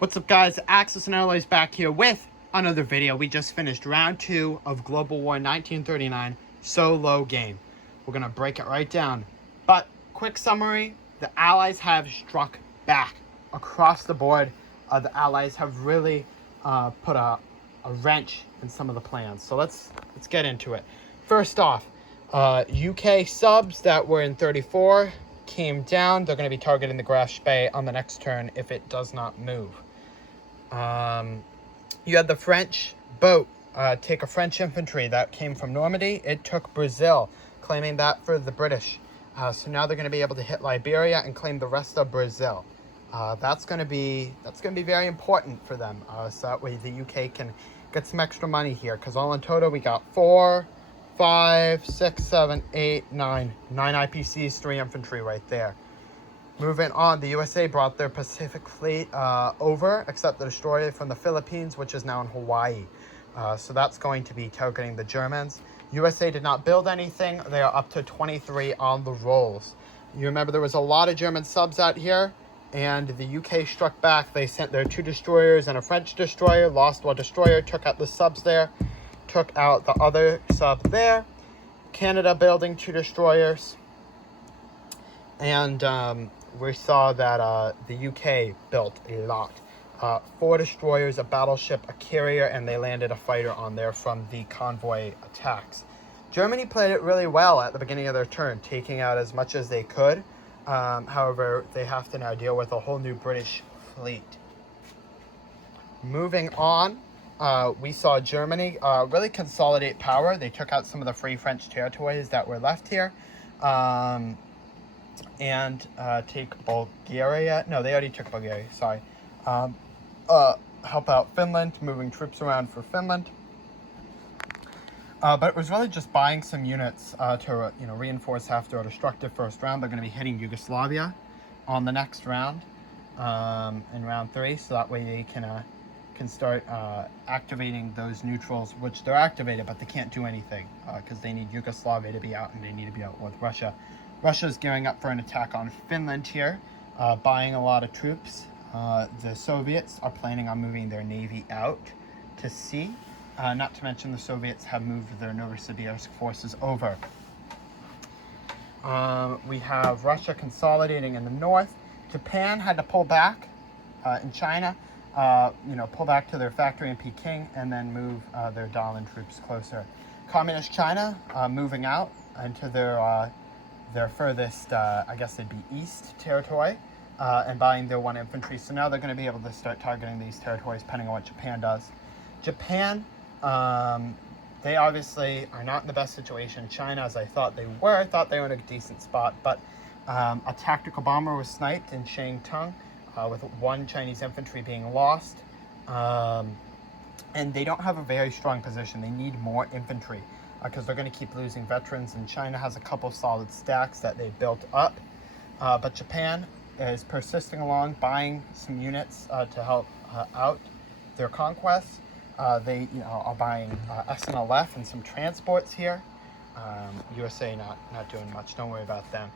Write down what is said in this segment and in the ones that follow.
What's up, guys? Axis and Alloys back here with another video. We just finished round 2 of Global War 1939 solo game. We're gonna break it right down. But quick summary, the Allies have struck back across the board. The Allies have really put a wrench in some of the plans. So let's get into it. First off, UK subs that were in 34 came down. They're going to be targeting the Grash Bay on the next turn if it does not move. You had the French boat take a French infantry that came from Normandy. It took Brazil, claiming that for the British. So now they're going to be able to hit Liberia and claim the rest of Brazil. That's going to be very important for them. So that way the UK can get some extra money here. Because all in total we got 4, 5, 6, 7, 8, 9 IPCs, 3 infantry right there. Moving on, the USA brought their Pacific Fleet over, except the destroyer from the Philippines, which is now in Hawaii. So that's going to be targeting the Germans. USA did not build anything. They are up to 23 on the rolls. You remember there was a lot of German subs out here, and the UK struck back. They sent their 2 destroyers and a French destroyer, lost 1 destroyer, took out the subs there, took out the other sub there. Canada building 2 destroyers. And we saw that the UK built a lot. 4 destroyers, a battleship, a carrier, and they landed a fighter on there from the convoy attacks. Germany played it really well at the beginning of their turn, taking out as much as they could. However, they have to now deal with a whole new British fleet. Moving on, we saw Germany really consolidate power. They took out some of the free French territories that were left here. And take Bulgaria. No, they already took Bulgaria, sorry. Help out Finland, moving troops around for Finland. But it was really just buying some units to reinforce after a destructive first round. They're going to be hitting Yugoslavia on the next round, in round 3, so that way they can start activating those neutrals, which they're activated, but they can't do anything because they need Yugoslavia to be out, and they need to be out with Russia. Russia's gearing up for an attack on Finland here, buying a lot of troops. The Soviets are planning on moving their navy out to sea. Not to mention the Soviets have moved their Novosibirsk forces over. We have Russia consolidating in the north. Japan had to pull back in China, pull back to their factory in Peking and then move their Dalian troops closer. Communist China moving out into their furthest, I guess it'd be east territory, and buying their 1 infantry. So now they're going to be able to start targeting these territories depending on what Japan does. Japan, they obviously are not in the best situation. China, as I thought they were. I thought they were in a decent spot, but a tactical bomber was sniped in Shantung, with 1 Chinese infantry being lost. And they don't have a very strong position. They need more infantry because they're going to keep losing veterans, and China has a couple solid stacks that they built up. But Japan is persisting along, buying some units to help out their conquests. They are buying SNLF and some transports here. USA not doing much, don't worry about them.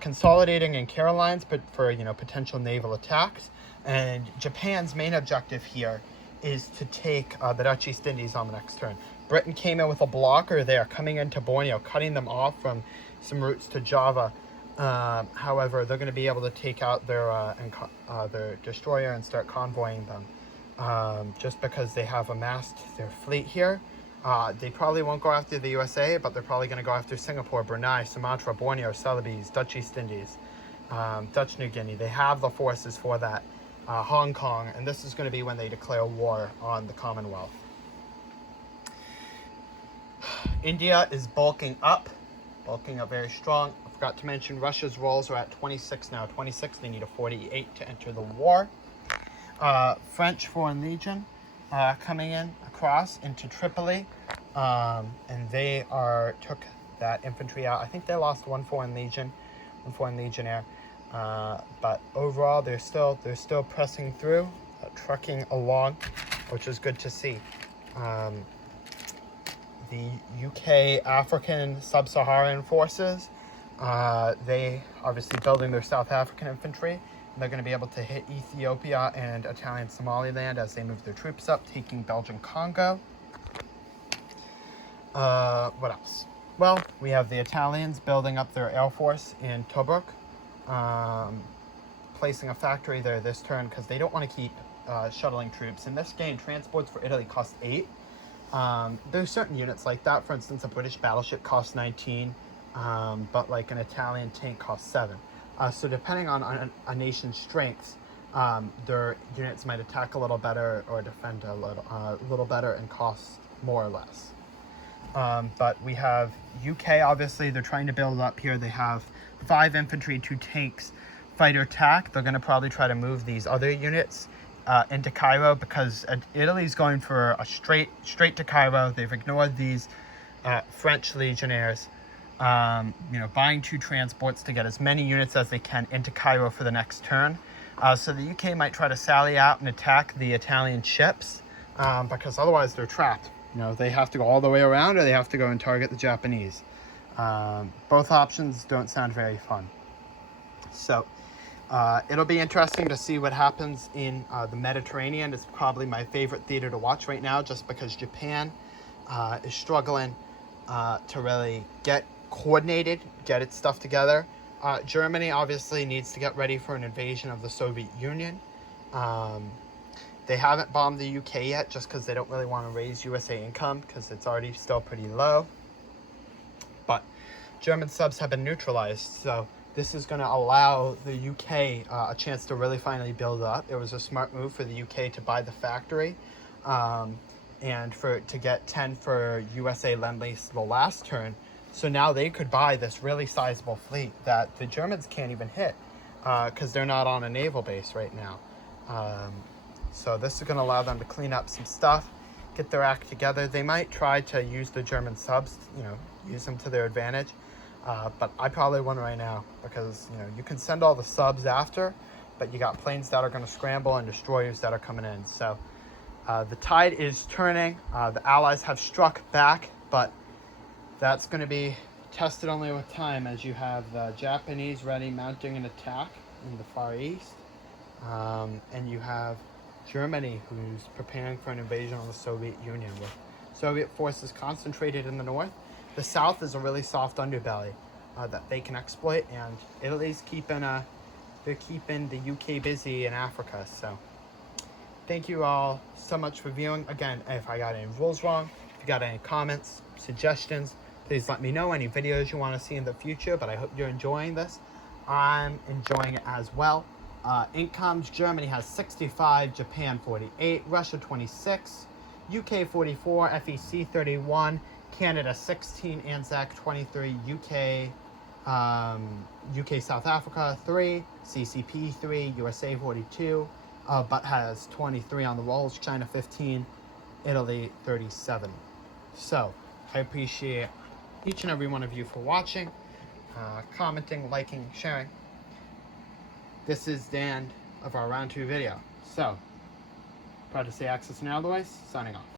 Consolidating in Carolines, but for potential naval attacks. And Japan's main objective here is to take the Dutch East Indies on the next turn. Britain came in with a blocker there, coming into Borneo, cutting them off from some routes to Java. However, they're going to be able to take out their destroyer and start convoying them. Just because they have amassed their fleet here. They probably won't go after the USA, but they're probably going to go after Singapore, Brunei, Sumatra, Borneo, Celebes, Dutch East Indies, Dutch New Guinea. They have the forces for that. Hong Kong, and this is going to be when they declare war on the Commonwealth. India is bulking up very strong. I forgot to mention Russia's rolls are at 26 now. 26, they need a 48 to enter the war. French Foreign Legion coming in across into Tripoli, and they took that infantry out. I think they lost 1 Foreign Legionnaire. But overall, they're still pressing through, trucking along, which is good to see. The UK African Sub-Saharan forces, they obviously building their South African infantry, They're going to be able to hit Ethiopia and Italian Somaliland as they move their troops up, taking Belgian Congo. What else? Well, we have the Italians building up their air force in Tobruk, placing a factory there this turn because they don't want to keep shuttling troops. In this game, transports for Italy cost 8. There's certain units like that. For instance, a British battleship costs 19, but like an Italian tank costs 7. So depending on a nation's strengths, their units might attack a little better or defend a little better and cost more or less. But we have UK, obviously, they're trying to build up here. They have 5 infantry, 2 tanks, fighter attack. They're going to probably try to move these other units into Cairo because Italy's going for a straight to Cairo. They've ignored these French legionnaires. Buying 2 transports to get as many units as they can into Cairo for the next turn. So the UK might try to sally out and attack the Italian ships because otherwise they're trapped. They have to go all the way around or they have to go and target the Japanese. Both options don't sound very fun. So it'll be interesting to see what happens in the Mediterranean. It's probably my favorite theater to watch right now just because Japan is struggling to really get coordinated, get its stuff together. Germany obviously needs to get ready for an invasion of the Soviet Union. They haven't bombed the UK yet just because they don't really want to raise USA income because it's already still pretty low. But German subs have been neutralized, so this is going to allow the UK a chance to really finally build up. It was a smart move for the UK to buy the factory and to get 10 for USA Lend-Lease the last turn. So now they could buy this really sizable fleet that the Germans can't even hit because they're not on a naval base right now. So this is going to allow them to clean up some stuff, get their act together. They might try to use the German subs, use them to their advantage. But I probably wouldn't right now because, you can send all the subs after, but you got planes that are going to scramble and destroyers that are coming in. So the tide is turning. The Allies have struck back, but that's going to be tested only with time as you have the Japanese ready mounting an attack in the Far East. And you have Germany, who's preparing for an invasion of the Soviet Union with Soviet forces concentrated in the north. The south is a really soft underbelly that they can exploit, and Italy's keeping the UK busy in Africa. So thank you all so much for viewing. Again, if I got any rules wrong, if you got any comments, suggestions, please let me know. Any videos you want to see in the future, but I hope you're enjoying this. I'm enjoying it as well. Incomes, Germany has 65, Japan 48, Russia 26, UK 44, FEC 31, Canada 16, ANZAC 23, UK South Africa 3, CCP 3, USA 42, but has 23 on the rolls, China 15, Italy 37. So I appreciate each and every one of you for watching, commenting, liking, sharing. This is the end of our round 2 video. So, proud to say Axis and Alloys, signing off.